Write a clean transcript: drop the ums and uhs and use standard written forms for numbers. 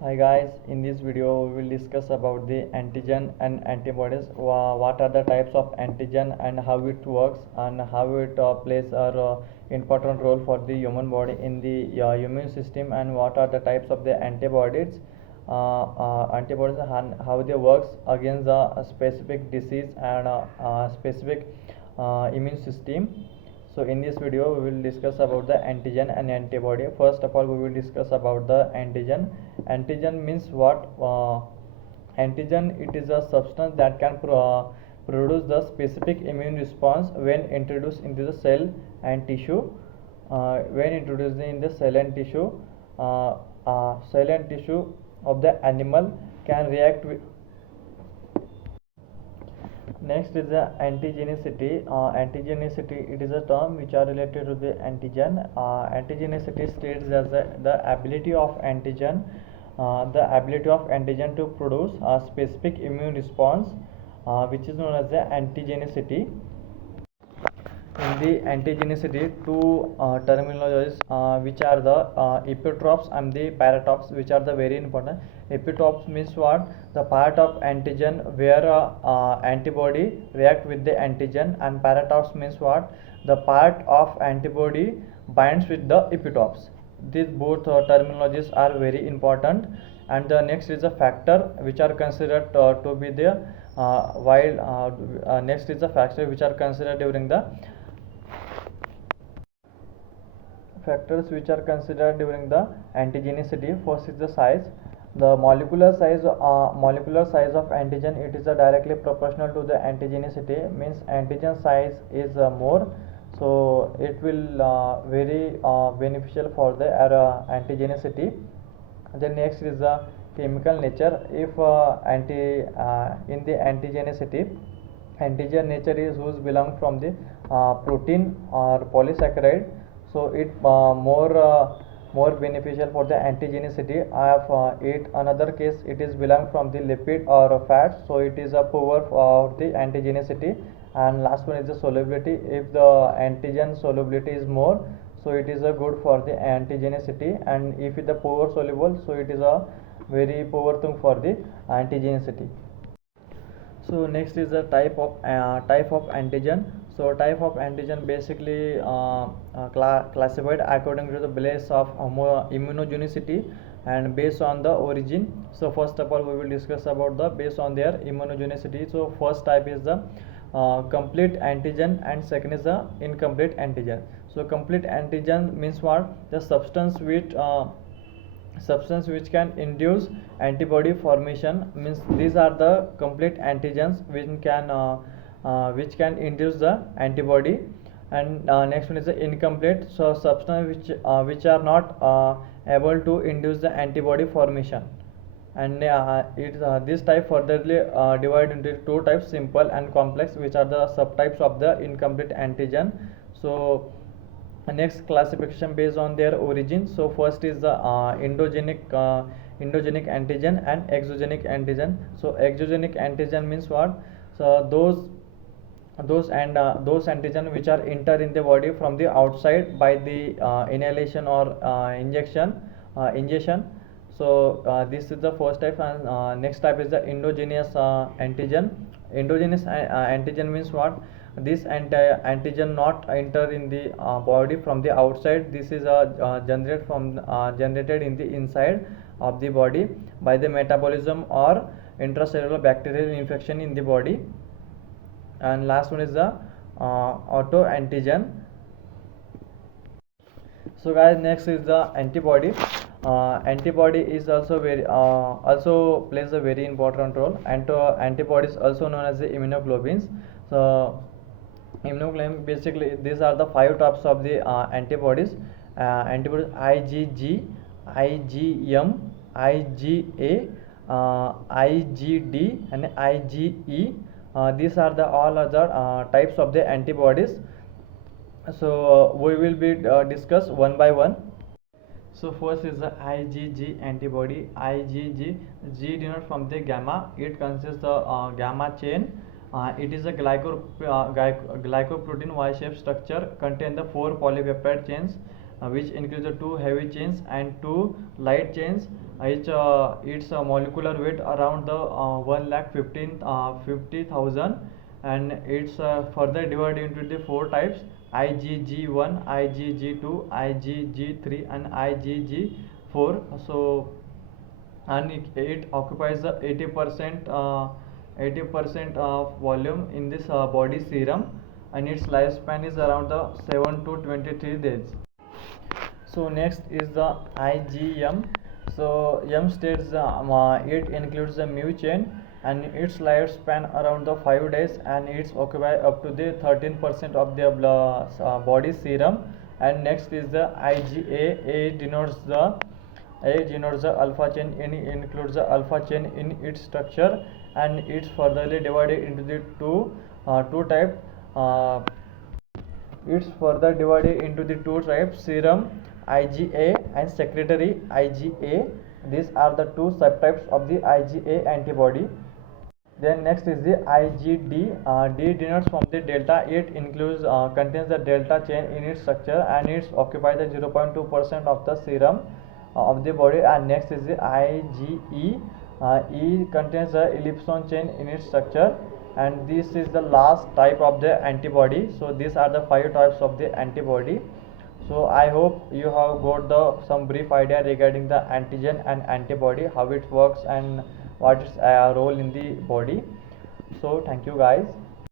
Hi guys, in this video we will discuss about the antigen and antibodies. What are the types of antigen and how it works and how it plays a important role for the human body in the immune system, and what are the types of the antibodies, antibodies and how they works against a specific disease and specific immune system. So in this video we will discuss about the antigen and antibody. First of all, we will discuss about the antigen. Antigen means what? Antigen, it is a substance that can produce the specific immune response when introduced into the cell and tissue. When introduced in the cell and tissue of the animal can react with. Next is the antigenicity. Antigenicity, it is a term which are related to the antigen. Antigenicity states as the ability of antigen, to produce a specific immune response, which is known as the antigenicity. In the antigenicity, two terminologies which are the epitopes and the paratops, which are the very important. Epitopes means what? The part of antigen where antibody react with the antigen, and paratops means what? The part of antibody binds with the epitopes. These both terminologies are very important. And the next is a factor which are considered to be the next is a factor which are considered during the factors which are considered during the antigenicity. First is the size. The molecular size of antigen, it is directly proportional to the antigenicity. Means antigen size is more, so it will very beneficial for the antigenicity. Then next is the chemical nature. If in the antigenicity, antigen nature is whose belong from the protein or polysaccharide, so it more beneficial for the antigenicity. I have it another case, it is belong from the lipid or fats, so it is a poor for the antigenicity. And last one is the solubility. If the antigen solubility is more, so it is a good for the antigenicity, and if it is poor soluble, so it is a very poor thing for the antigenicity. So next is the type of antigen. So type of antigen basically classified according to the place of immunogenicity and based on the origin. So first of all, we will discuss about the based on their immunogenicity. So first type is the complete antigen, and second is the incomplete antigen. So complete antigen means what? The substance which can induce antibody formation. Means these are the complete antigens which can induce the antibody. And next one is the incomplete. So substance which are not able to induce the antibody formation. And this type furtherly divided into two types, simple and complex, which are the subtypes of the incomplete antigen. So next classification based on their origin. So first is the endogenic antigen and exogenic antigen. So exogenic antigen means what? So those antigen which are enter in the body from the outside by the inhalation or ingestion. So this is the first type. And next type is the endogenous antigen. Endogenous antigen means what? This antigen not enter in the body from the outside. This is generated in the inside of the body by the metabolism or intracellular bacterial infection in the body. And last one is the auto antigen. So guys, next is the antibody. Antibody is also very also plays a very important role. And antibodies also known as the immunoglobulins. So immunoglobulin, basically these are the five types of the antibodies. Antibodies IgG, IgM, IgA, IgD and IgE. These are the all other types of the antibodies. So we will be discuss one by one. So first is the IgG antibody. IgG, G denotes from the gamma. It consists of gamma chain. It is a glycoprotein Y-shaped structure, contain the 4 polypeptide chains which includes the 2 heavy chains and 2 light chains. Each its molecular weight around the 1,50,000, and it's further divided into the 4 types: IgG1, IgG2, IgG3, and IgG4. So, and it occupies the 80% of volume in this body serum, and its lifespan is around the 7 to 23 days. So next is the IgM. So M states it includes the mu chain, and its lifespan around the 5 days, and it's occupy up to the 13% of the body serum. And next is the IgA. A denotes the alpha chain, and includes the alpha chain in its structure, and it's furtherly divided into the two types. It's further divided into the 2 types: serum IgA and secretory IgA. These are the 2 subtypes of the IgA antibody. Then next is the IgD. D denotes from the delta. It includes contains the delta chain in its structure, and it occupies the 0.2% of the serum of the body. And next is the IgE. E contains the ellipson chain in its structure, and this is the last type of the antibody. So these are the 5 types of the antibody. So I hope you have got some brief idea regarding the antigen and antibody, how it works and what its role in the body. So thank you guys.